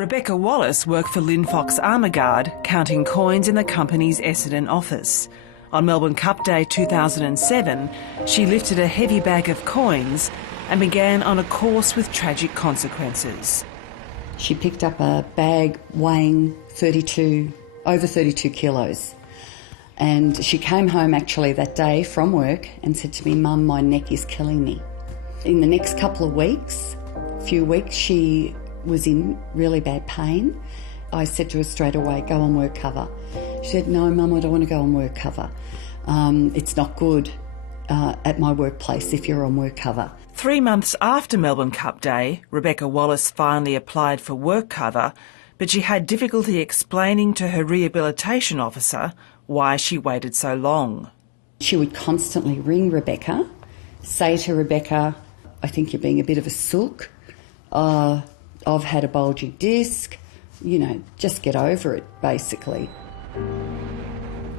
Rebecca Wallace worked for Linfox Armourguard, counting coins in the company's Essendon office. On Melbourne Cup Day 2007, she lifted a heavy bag of coins and began on a course with tragic consequences. She picked up a bag weighing over 32 kilos. And she came home actually that day from work and said to me, "Mum, my neck is killing me." In the next couple of few weeks, she was in really bad pain. I said to her straight away, "Go on work cover." She said, "No, Mum, I don't want to go on work cover. It's not good at my workplace if you're on work cover." 3 months after Melbourne Cup Day, Rebecca Wallace finally applied for work cover, but she had difficulty explaining to her rehabilitation officer why she waited so long. She would constantly ring Rebecca, say to Rebecca, "I think you're being a bit of a sook. I've had a bulging disc. Just get over it," basically.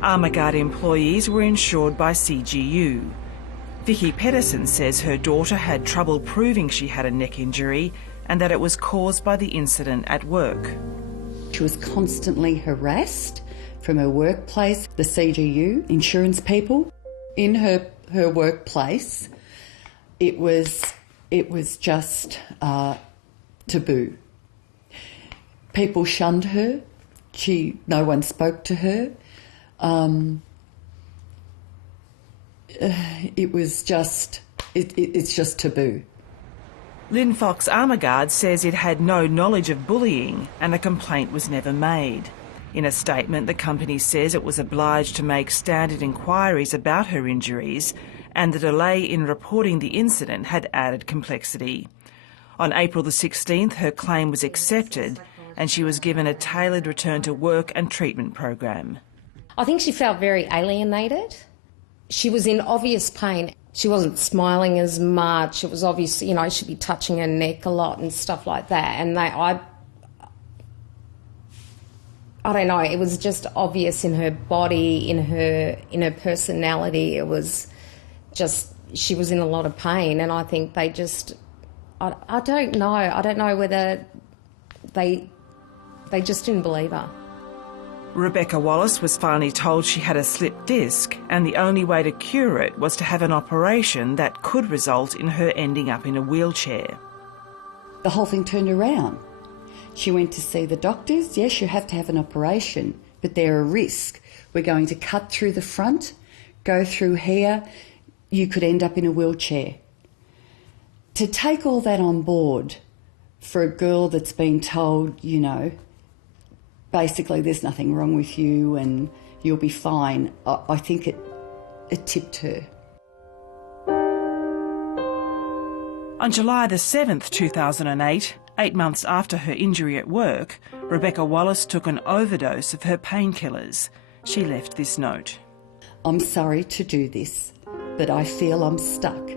Armourguard employees were insured by CGU. Vicky Pedersen says her daughter had trouble proving she had a neck injury and that it was caused by the incident at work. She was constantly harassed from her workplace, the CGU, insurance people. In her workplace, it was just taboo. People shunned her. No one spoke to her. It's just taboo. Linfox Armourguard says it had no knowledge of bullying and a complaint was never made. In a statement, the company says it was obliged to make standard inquiries about her injuries and the delay in reporting the incident had added complexity. On April the 16th, her claim was accepted and she was given a tailored return to work and treatment program. I think she felt very alienated. She was in obvious pain. She wasn't smiling as much. It was obvious, she'd be touching her neck a lot and stuff like that. And I don't know, it was just obvious in her body, in her personality. It was just, she was in a lot of pain, and I think they just, I don't know whether they just didn't believe her. Rebecca Wallace was finally told she had a slipped disc and the only way to cure it was to have an operation that could result in her ending up in a wheelchair. The whole thing turned around. She went to see the doctors. Yes, you have to have an operation, but they're a risk. We're going to cut through the front, go through here. You could end up in a wheelchair. To take all that on board for a girl that's been told, basically there's nothing wrong with you and you'll be fine, I think it tipped her. On July the 7th, 2008, 8 months after her injury at work, Rebecca Wallace took an overdose of her painkillers. She left this note. "I'm sorry to do this, but I feel I'm stuck.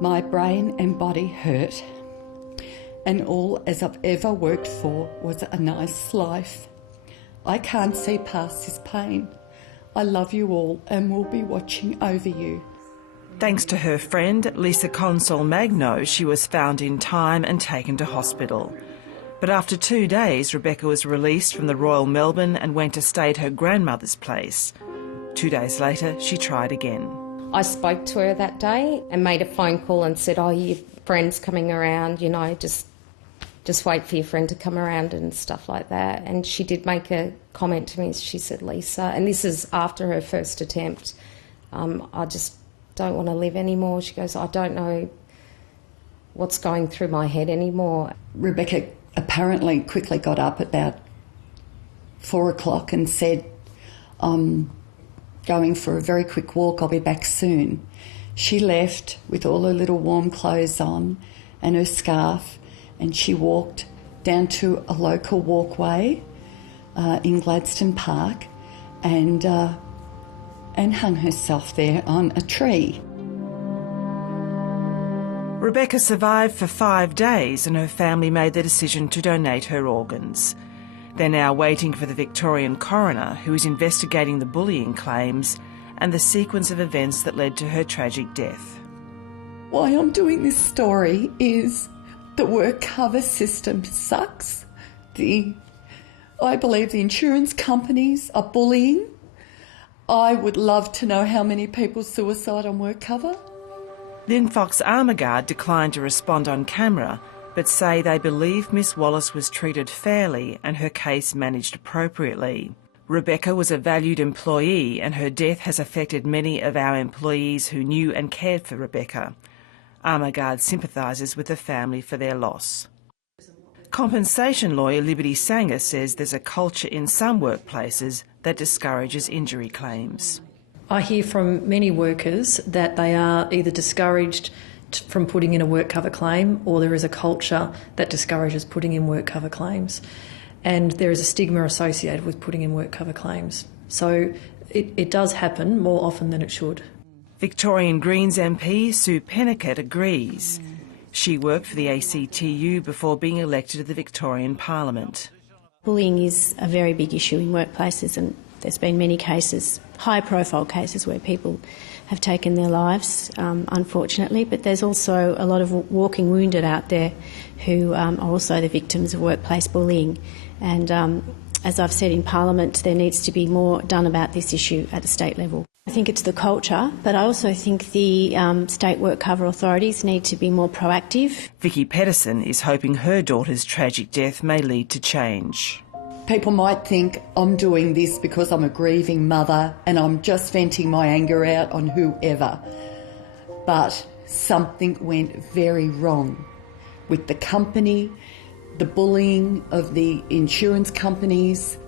My brain and body hurt, and all as I've ever worked for was a nice life. I can't see past this pain. I love you all and will be watching over you." Thanks to her friend, Lisa Consol Magno, she was found in time and taken to hospital. But after 2 days, Rebecca was released from the Royal Melbourne and went to stay at her grandmother's place. 2 days later, she tried again. I spoke to her that day and made a phone call and said, "Oh, your friend's coming around, just wait for your friend to come around," and stuff like that. And she did make a comment to me. She said, "Lisa," and this is after her first attempt, "I just don't want to live anymore." She goes, "I don't know what's going through my head anymore." Rebecca apparently quickly got up about 4 o'clock and said, "I'm going for a very quick walk, I'll be back soon." She left with all her little warm clothes on and her scarf, and she walked down to a local walkway in Gladstone Park and hung herself there on a tree. Rebecca survived for 5 days and her family made the decision to donate her organs. They're now waiting for the Victorian coroner who is investigating the bullying claims and the sequence of events that led to her tragic death. Why I'm doing this story is the work cover system sucks. I believe the insurance companies are bullying. I would love to know how many people suicide on work cover. Lynn Fox Armagard declined to respond on camera, but say they believe Miss Wallace was treated fairly and her case managed appropriately. Rebecca was a valued employee and her death has affected many of our employees who knew and cared for Rebecca. Armagard sympathises with the family for their loss. Compensation lawyer Liberty Sanger says there's a culture in some workplaces that discourages injury claims. I hear from many workers that they are either discouraged from putting in a work cover claim, or there is a culture that discourages putting in work cover claims. And there is a stigma associated with putting in work cover claims. So it does happen more often than it should. Victorian Greens MP Sue Pennicott agrees. She worked for the ACTU before being elected to the Victorian Parliament. Bullying is a very big issue in workplaces, and there's been many cases, high-profile cases, where people have taken their lives, unfortunately, but there's also a lot of walking wounded out there who are also the victims of workplace bullying. And as I've said in Parliament, there needs to be more done about this issue at the state level. I think it's the culture, but I also think the state work cover authorities need to be more proactive. Vicky Pedersen is hoping her daughter's tragic death may lead to change. People might think I'm doing this because I'm a grieving mother and I'm just venting my anger out on whoever. But something went very wrong with the company, the bullying of the insurance companies,